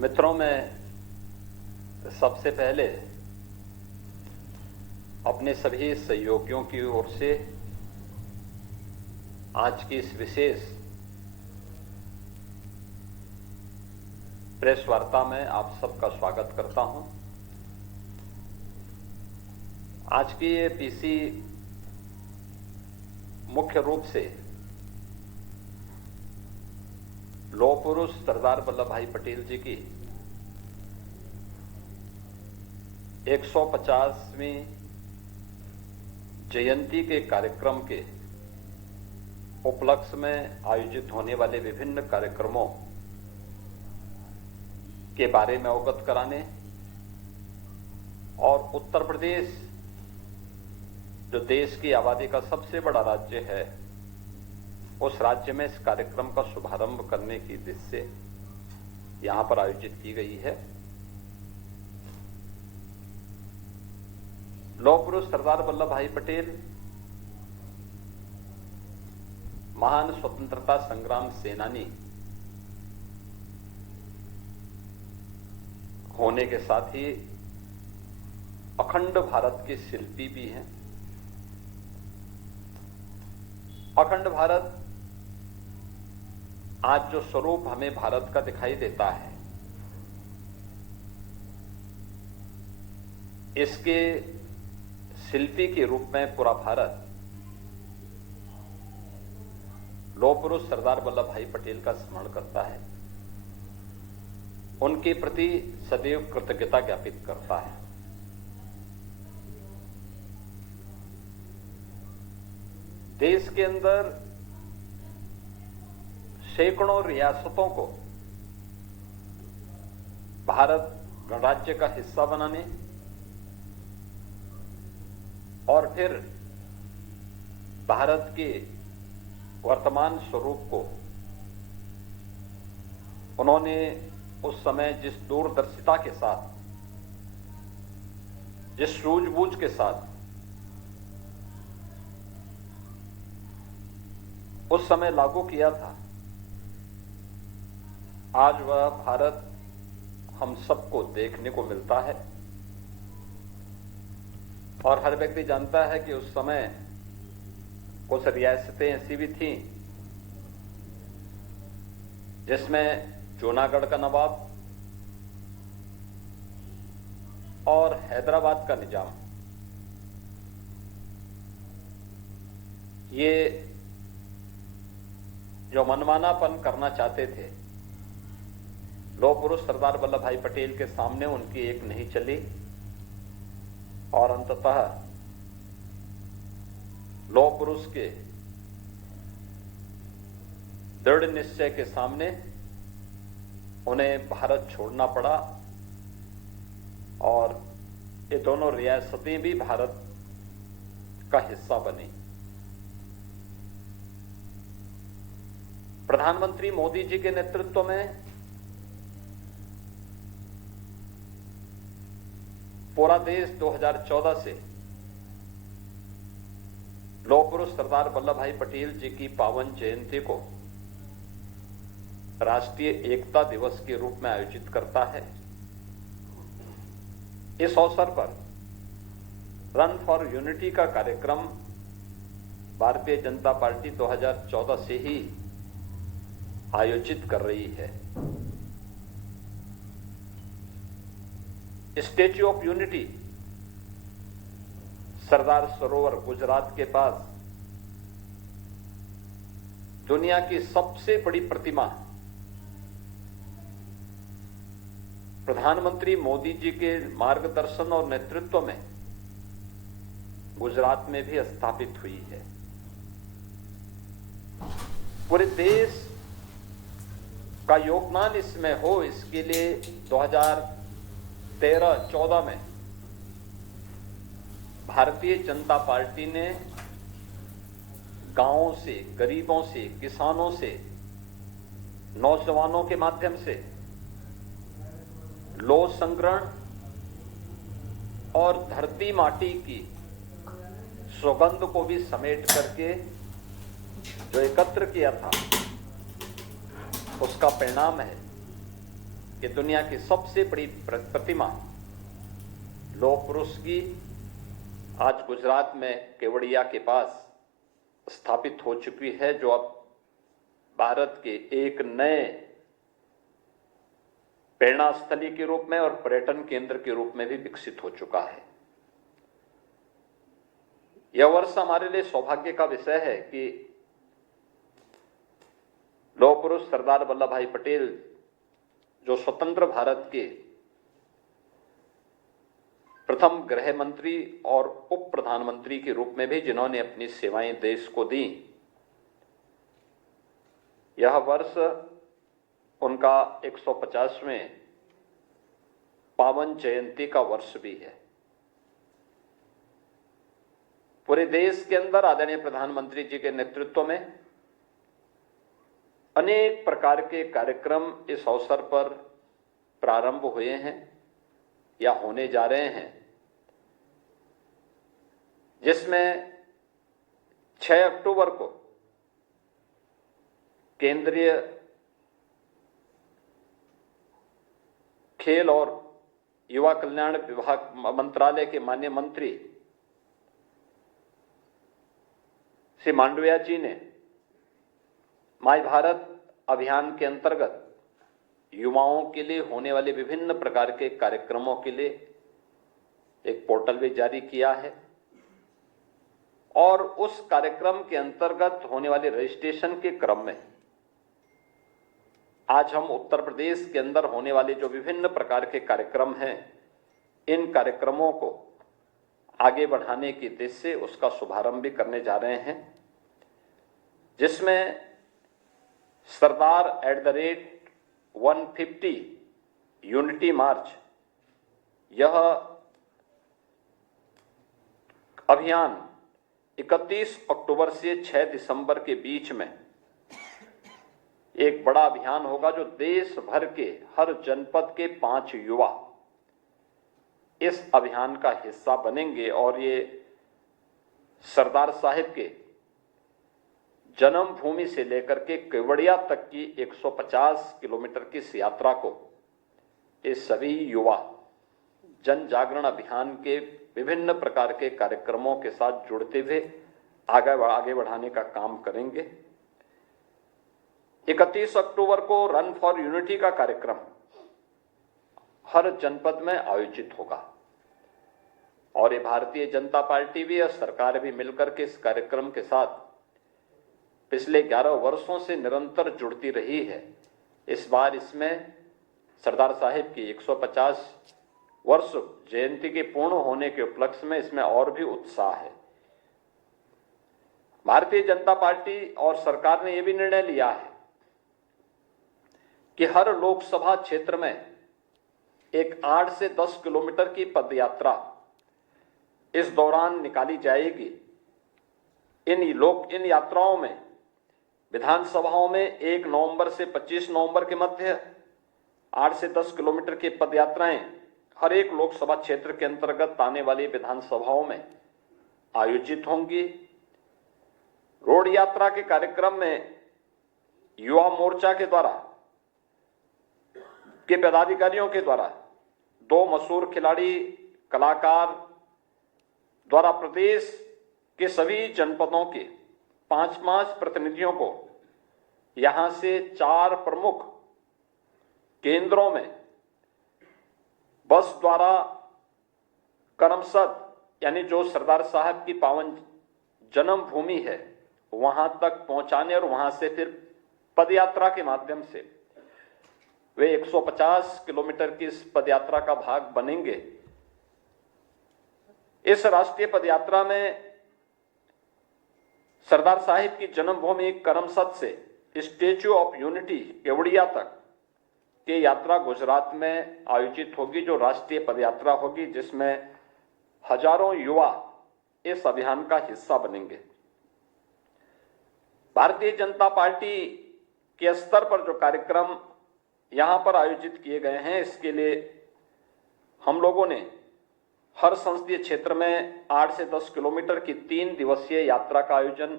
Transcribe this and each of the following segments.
मित्रों, मैं सबसे पहले अपने सभी सहयोगियों की ओर से आज की इस विशेष प्रेस वार्ता में आप सबका स्वागत करता हूं। आज की ये पीसी मुख्य रूप से लौह पुरुष सरदार वल्लभ भाई पटेल जी की 150वीं जयंती के कार्यक्रम के उपलक्ष्य में आयोजित होने वाले विभिन्न कार्यक्रमों के बारे में अवगत कराने और उत्तर प्रदेश जो देश की आबादी का सबसे बड़ा राज्य है, उस राज्य में इस कार्यक्रम का शुभारंभ करने की दृष्टि से यहां पर आयोजित की गई है। लौह पुरुष सरदार वल्लभ भाई पटेल महान स्वतंत्रता संग्राम सेनानी होने के साथ ही अखंड भारत के शिल्पी भी हैं। अखंड भारत आज जो स्वरूप हमें भारत का दिखाई देता है, इसके शिल्पी के रूप में पूरा भारत लौह पुरुष सरदार वल्लभ भाई पटेल का स्मरण करता है, उनके प्रति सदैव कृतज्ञता ज्ञापित करता है। देश के अंदर सैकड़ों रियासतों को भारत गणराज्य का हिस्सा बनाने और फिर भारत के वर्तमान स्वरूप को उन्होंने उस समय जिस दूरदर्शिता के साथ, जिस सूझबूझ के साथ उस समय लागू किया था, आज वह भारत हम सबको देखने को मिलता है। और हर व्यक्ति जानता है कि उस समय कुछ रियासतें ऐसी भी थीं जिसमें जूनागढ़ का नवाब और हैदराबाद का निजाम ये जो मनमानापन करना चाहते थे, लौह पुरुष सरदार वल्लभ भाई पटेल के सामने उनकी एक नहीं चली और अंततः लौह पुरुष के दृढ़ निश्चय के सामने उन्हें भारत छोड़ना पड़ा और ये दोनों रियासतें भी भारत का हिस्सा बनी। प्रधानमंत्री मोदी जी के नेतृत्व में पूरा देश 2014 से लौह पुरुष सरदार वल्लभ भाई पटेल जी की पावन जयंती को राष्ट्रीय एकता दिवस के रूप में आयोजित करता है। इस अवसर पर रन फॉर यूनिटी का कार्यक्रम भारतीय जनता पार्टी 2014 से ही आयोजित कर रही है। Statue of unity Sardar Sarovar Gujarat के पास दुनिया की सबसे बड़ी प्रतिमा प्रधानमंत्री मोदी जी के मार्गदर्शन और नेतृत्व में गुजरात में भी स्थापित हुई है। पूरे देश का योगदान इसमें हो, इसके लिए 2013-14 में भारतीय जनता पार्टी ने गांवों से, गरीबों से, किसानों से, नौजवानों के माध्यम से लौह संग्रहण और धरती माटी की सुगंध को भी समेट करके जो एकत्र किया था, उसका परिणाम है कि दुनिया की सबसे बड़ी प्रतिमा लौह पुरुष की आज गुजरात में केवड़िया के पास स्थापित हो चुकी है, जो अब भारत के एक नए प्रेरणा स्थली के रूप में और पर्यटन केंद्र के रूप में भी विकसित हो चुका है। यह वर्ष हमारे लिए सौभाग्य का विषय है कि लौह पुरुष सरदार वल्लभ भाई पटेल, जो स्वतंत्र भारत के प्रथम गृह मंत्री और उप प्रधानमंत्री के रूप में भी जिन्होंने अपनी सेवाएं देश को दी, यह वर्ष उनका 150वें पावन जयंती का वर्ष भी है। पूरे देश के अंदर आदरणीय प्रधानमंत्री जी के नेतृत्व में अनेक प्रकार के कार्यक्रम इस अवसर पर प्रारंभ हुए हैं या होने जा रहे हैं, जिसमें 6 अक्टूबर को केंद्रीय खेल और युवा कल्याण विभाग मंत्रालय के माननीय मंत्री श्री मांडविया जी ने माय भारत अभियान के अंतर्गत युवाओं के लिए होने वाले विभिन्न प्रकार के कार्यक्रमों के लिए एक पोर्टल भी जारी किया है और उस कार्यक्रम के अंतर्गत होने वाले रजिस्ट्रेशन के क्रम में आज हम उत्तर प्रदेश के अंदर होने वाले जो विभिन्न प्रकार के कार्यक्रम हैं, इन कार्यक्रमों को आगे बढ़ाने की दिशा से उसका शुभारंभ भी करने जा रहे हैं, जिसमें सरदार @150 यूनिटी मार्च, यह अभियान 31 अक्टूबर से 6 दिसंबर के बीच में एक बड़ा अभियान होगा, जो देश भर के हर जनपद के 5 युवा इस अभियान का हिस्सा बनेंगे और ये सरदार साहिब के जन्मभूमि से लेकर के केवड़िया तक की 150 किलोमीटर की इस यात्रा को ये सभी युवा जन जागरण अभियान के विभिन्न प्रकार के कार्यक्रमों के साथ जुड़ते हुए आगे बढ़ाने का काम करेंगे। 31 अक्टूबर को रन फॉर यूनिटी का कार्यक्रम हर जनपद में आयोजित होगा और ये भारतीय जनता पार्टी भी और सरकार भी मिलकर के इस कार्यक्रम के साथ पिछले 11 वर्षों से निरंतर जुड़ती रही है। इस बार इसमें सरदार साहिब की 150 वर्ष जयंती के पूर्ण होने के उपलक्ष्य में इसमें और भी उत्साह है। भारतीय जनता पार्टी और सरकार ने यह भी निर्णय लिया है कि हर लोकसभा क्षेत्र में एक 8 से 10 किलोमीटर की पदयात्रा इस दौरान निकाली जाएगी। इन यात्राओं में विधानसभाओं में 1 नवंबर से 25 नवंबर के मध्य 8 से 10 किलोमीटर की पदयात्राएं हर एक लोकसभा क्षेत्र के अंतर्गत आने वाली विधानसभाओं में आयोजित होंगी। रोड यात्रा के कार्यक्रम में युवा मोर्चा के द्वारा के पदाधिकारियों के द्वारा 2 मशहूर खिलाड़ी कलाकार द्वारा प्रदेश के सभी जनपदों के 5-5 प्रतिनिधियों को यहां से 4 प्रमुख केंद्रों में बस द्वारा करमसद, यानी जो सरदार साहब की पावन जन्मभूमि है, वहां तक पहुंचाने और वहां से फिर पदयात्रा के माध्यम से वे 150 किलोमीटर की इस पदयात्रा का भाग बनेंगे। इस राष्ट्रीय पदयात्रा में सरदार साहिब की जन्मभूमि करमसद से स्टैच्यू ऑफ यूनिटी केवड़िया तक की यात्रा गुजरात में आयोजित होगी, जो राष्ट्रीय पदयात्रा होगी, जिसमें हजारों युवा इस अभियान का हिस्सा बनेंगे। भारतीय जनता पार्टी के स्तर पर जो कार्यक्रम यहां पर आयोजित किए गए हैं, इसके लिए हम लोगों ने हर संसदीय क्षेत्र में 8 से 10 किलोमीटर की 3 दिवसीय यात्रा का आयोजन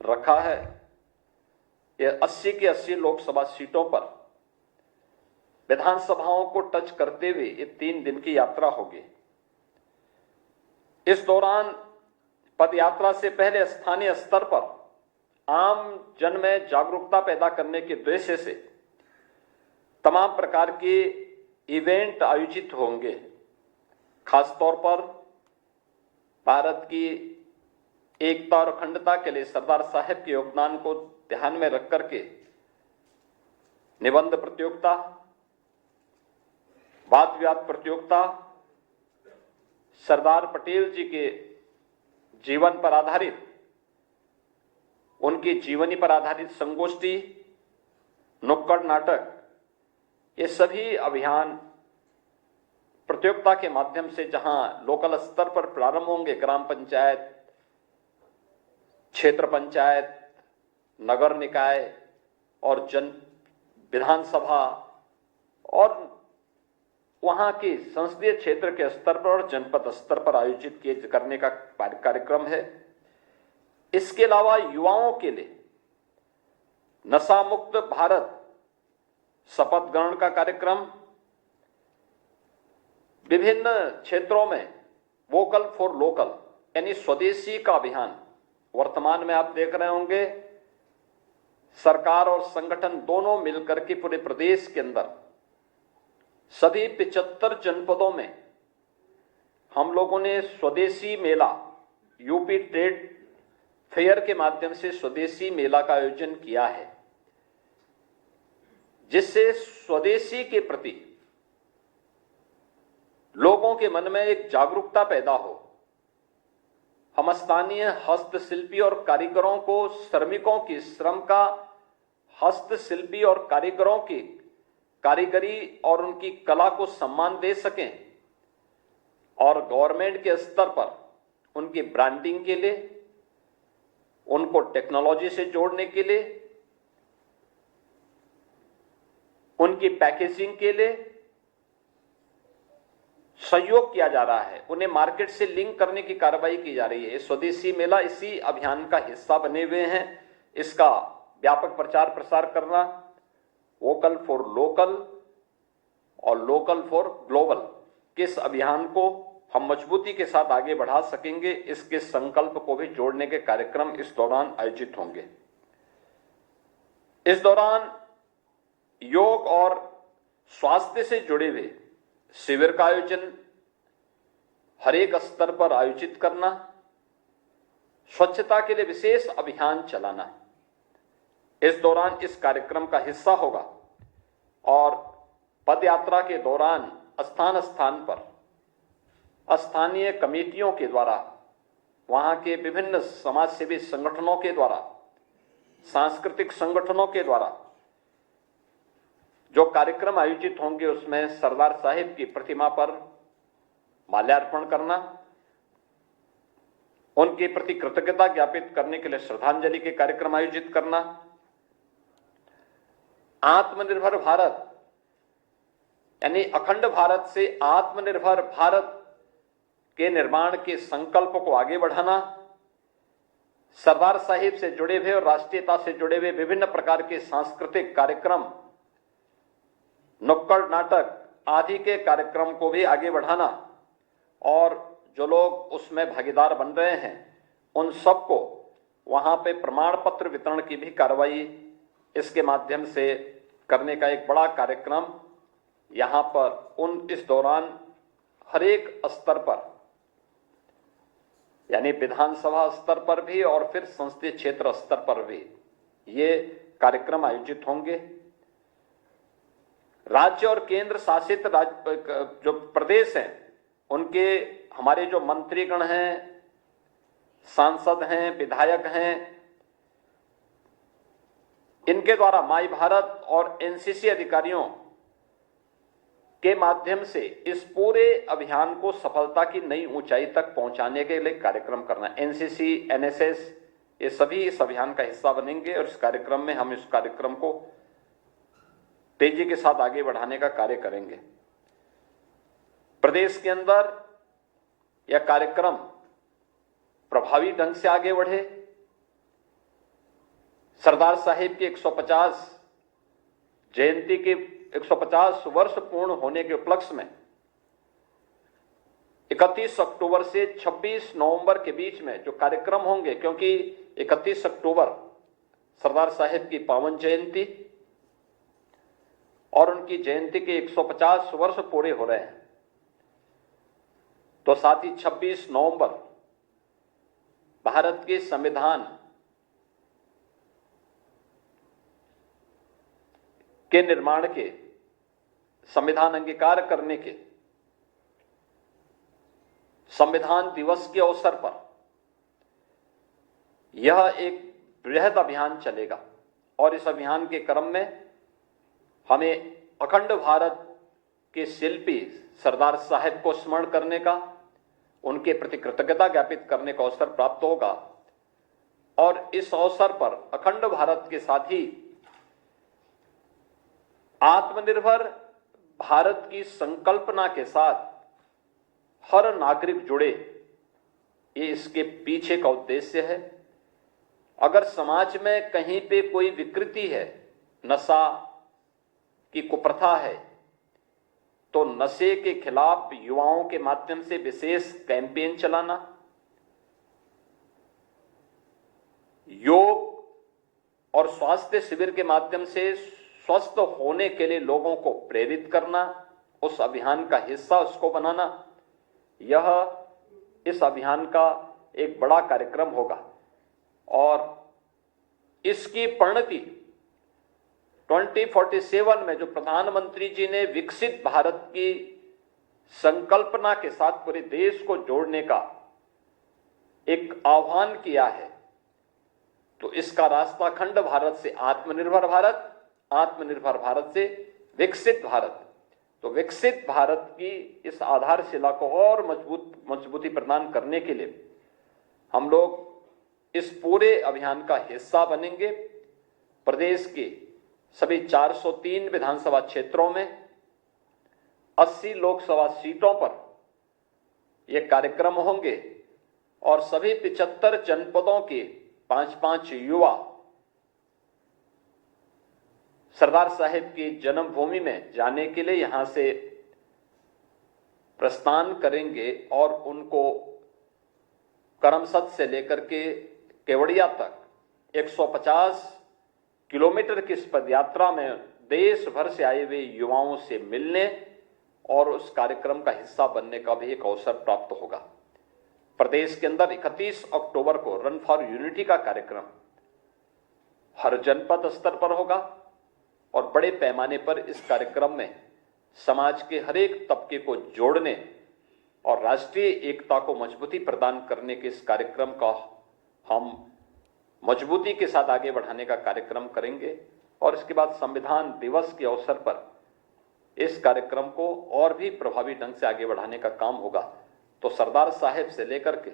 रखा है। यह 80 की 80 लोकसभा सीटों पर विधानसभाओं को टच करते हुए ये 3 दिन की यात्रा होगी। इस दौरान पदयात्रा से पहले स्थानीय स्तर पर आम जन में जागरूकता पैदा करने के उद्देश्य से तमाम प्रकार के इवेंट आयोजित होंगे। खासतौर पर भारत की एकता और अखंडता के लिए सरदार साहब के योगदान को ध्यान में रख करके निबंध प्रतियोगिता, वाद विवाद प्रतियोगिता, सरदार पटेल जी के जीवन पर आधारित, उनकी जीवनी पर आधारित संगोष्ठी, नुक्कड़ नाटक, ये सभी अभियान प्रतियोगिता के माध्यम से जहां लोकल स्तर पर प्रारंभ होंगे, ग्राम पंचायत, क्षेत्र पंचायत, नगर निकाय और विधानसभा और वहां के संसदीय क्षेत्र के स्तर पर और जनपद स्तर पर आयोजित करने का कार्यक्रम है। इसके अलावा युवाओं के लिए नशा मुक्त भारत शपथ ग्रहण का कार्यक्रम, विभिन्न क्षेत्रों में वोकल फॉर लोकल यानी स्वदेशी का अभियान। वर्तमान में आप देख रहे होंगे सरकार और संगठन दोनों मिलकर के पूरे प्रदेश के अंदर सभी 75 जनपदों में हम लोगों ने स्वदेशी मेला, यूपी ट्रेड फेयर के माध्यम से स्वदेशी मेला का आयोजन किया है, जिससे स्वदेशी के प्रति लोगों के मन में एक जागरूकता पैदा हो। हम स्थानीय हस्तशिल्पी और कारीगरों को, श्रमिकों की श्रम का, हस्तशिल्पी और कारीगरों की कारीगरी और उनकी कला को सम्मान दे सकें और गवर्नमेंट के स्तर पर उनकी ब्रांडिंग के लिए, उनको टेक्नोलॉजी से जोड़ने के लिए, उनकी पैकेजिंग के लिए सहयोग किया जा रहा है, उन्हें मार्केट से लिंक करने की कार्रवाई की जा रही है। स्वदेशी मेला इसी अभियान का हिस्सा बने हुए हैं। इसका व्यापक प्रचार प्रसार करना, वोकल फॉर लोकल और लोकल फॉर ग्लोबल, किस अभियान को हम मजबूती के साथ आगे बढ़ा सकेंगे, इसके संकल्प को भी जोड़ने के कार्यक्रम इस दौरान आयोजित होंगे। इस दौरान योग और स्वास्थ्य से जुड़े हुए शिविर का आयोजन हर एक स्तर पर आयोजित करना, स्वच्छता के लिए विशेष अभियान चलाना इस दौरान इस कार्यक्रम का हिस्सा होगा। और पदयात्रा के दौरान स्थान स्थान पर स्थानीय कमेटियों के द्वारा, वहां के विभिन्न समाजसेवी संगठनों के द्वारा, सांस्कृतिक संगठनों के द्वारा जो कार्यक्रम आयोजित होंगे, उसमें सरदार साहिब की प्रतिमा पर माल्यार्पण करना, उनके प्रति कृतज्ञता ज्ञापित करने के लिए श्रद्धांजलि के कार्यक्रम आयोजित करना, आत्मनिर्भर भारत यानी अखंड भारत से आत्मनिर्भर भारत के निर्माण के संकल्प को आगे बढ़ाना, सरदार साहिब से जुड़े हुए और राष्ट्रीयता से जुड़े हुए विभिन्न प्रकार के सांस्कृतिक कार्यक्रम, नुक्कड़ नाटक आदि के कार्यक्रम को भी आगे बढ़ाना और जो लोग उसमें भागीदार बन रहे हैं उन सबको वहां पे प्रमाण पत्र वितरण की भी कार्रवाई इसके माध्यम से करने का एक बड़ा कार्यक्रम यहां पर इस दौरान हर एक स्तर पर यानी विधानसभा स्तर पर भी और फिर संसदीय क्षेत्र स्तर पर भी ये कार्यक्रम आयोजित होंगे। राज्य और केंद्र शासित जो प्रदेश हैं उनके हमारे जो मंत्रीगण हैं, सांसद हैं, विधायक हैं, इनके द्वारा माई भारत और एनसीसी अधिकारियों के माध्यम से इस पूरे अभियान को सफलता की नई ऊंचाई तक पहुंचाने के लिए कार्यक्रम करना। एनसीसी, एनएसएस ये सभी इस अभियान का हिस्सा बनेंगे और इस कार्यक्रम में हम इस कार्यक्रम को तेजी के साथ आगे बढ़ाने का कार्य करेंगे। प्रदेश के अंदर यह कार्यक्रम प्रभावी ढंग से आगे बढ़े, सरदार साहिब की 150 जयंती के 150 वर्ष पूर्ण होने के उपलक्ष्य में 31 अक्टूबर से 26 नवंबर के बीच में जो कार्यक्रम होंगे, क्योंकि 31 अक्टूबर सरदार साहेब की पावन जयंती और उनकी जयंती के 150 वर्ष पूरे हो रहे हैं, तो साथ ही 26 नवंबर भारत के संविधान के निर्माण के, संविधान अंगीकार करने के संविधान दिवस के अवसर पर यह एक बृहद अभियान चलेगा और इस अभियान के क्रम में हमें अखंड भारत के शिल्पी सरदार साहेब को स्मरण करने का, उनके प्रति कृतज्ञता ज्ञापित करने का अवसर प्राप्त होगा। और इस अवसर पर अखंड भारत के साथ ही आत्मनिर्भर भारत की संकल्पना के साथ हर नागरिक जुड़े, ये इसके पीछे का उद्देश्य है। अगर समाज में कहीं पे कोई विकृति है, नशा की कुप्रथा है, तो नशे के खिलाफ युवाओं के माध्यम से विशेष कैंपेन चलाना, योग और स्वास्थ्य शिविर के माध्यम से स्वस्थ होने के लिए लोगों को प्रेरित करना, उस अभियान का हिस्सा उसको बनाना, यह इस अभियान का एक बड़ा कार्यक्रम होगा। और इसकी परिणति 2047 में जो प्रधानमंत्री जी ने विकसित भारत की संकल्पना के साथ पूरे देश को जोड़ने का एक आह्वान किया है, तो इसका रास्ता अखंड भारत से आत्मनिर्भर भारत, आत्मनिर्भर भारत से विकसित भारत। तो विकसित भारत की इस आधारशिला को और मजबूती प्रदान करने के लिए हम लोग इस पूरे अभियान का हिस्सा बनेंगे। प्रदेश के सभी 403 विधानसभा क्षेत्रों में 80 लोकसभा सीटों पर यह कार्यक्रम होंगे और सभी 75 जनपदों के 5-5 युवा सरदार साहेब की जन्मभूमि में जाने के लिए यहां से प्रस्थान करेंगे और उनको करमसद से लेकर के केवड़िया तक 150 किलोमीटर की इस पदयात्रा में देश भर से आए हुए युवाओं से मिलने और उस कार्यक्रम का हिस्सा बनने का भी एक अवसर प्राप्त होगा। प्रदेश के अंदर 31 अक्टूबर को रन फॉर यूनिटी का कार्यक्रम हर जनपद स्तर पर होगा और बड़े पैमाने पर इस कार्यक्रम में समाज के हर एक तबके को जोड़ने और राष्ट्रीय एकता को मजबूती प्रदान करने के इस कार्यक्रम का हम मजबूती के साथ आगे बढ़ाने का कार्यक्रम करेंगे। और इसके बाद संविधान दिवस के अवसर पर इस कार्यक्रम को और भी प्रभावी ढंग से आगे बढ़ाने का काम होगा। तो सरदार साहेब से लेकर के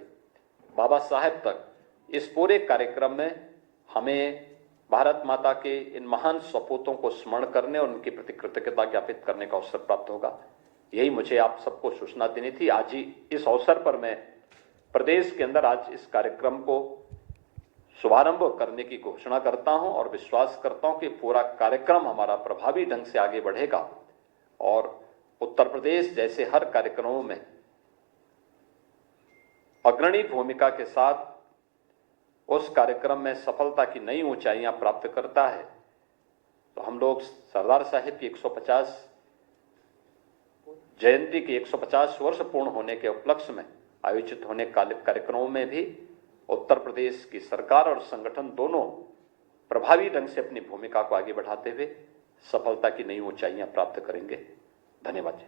बाबा साहेब तक इस पूरे कार्यक्रम में हमें भारत माता के इन महान सपूतों को स्मरण करने और उनके प्रति कृतज्ञता ज्ञापित करने का अवसर प्राप्त होगा। यही मुझे आप सबको सूचना देनी थी। आज ही इस अवसर पर मैं प्रदेश के अंदर आज इस कार्यक्रम को शुभारंभ करने की घोषणा करता हूं और विश्वास करता हूं कि पूरा कार्यक्रम हमारा प्रभावी ढंग से आगे बढ़ेगा और उत्तर प्रदेश जैसे हर कार्यक्रमों में अग्रणी भूमिका के साथ उस कार्यक्रम में सफलता की नई ऊंचाइयां प्राप्त करता है। तो हम लोग सरदार साहेब की 150 जयंती की 150 वर्ष पूर्ण होने के उपलक्ष्य में आयोजित होने कार्यक्रमों में भी उत्तर प्रदेश की सरकार और संगठन दोनों प्रभावी ढंग से अपनी भूमिका को आगे बढ़ाते हुए सफलता की नई ऊंचाइयां प्राप्त करेंगे। धन्यवाद।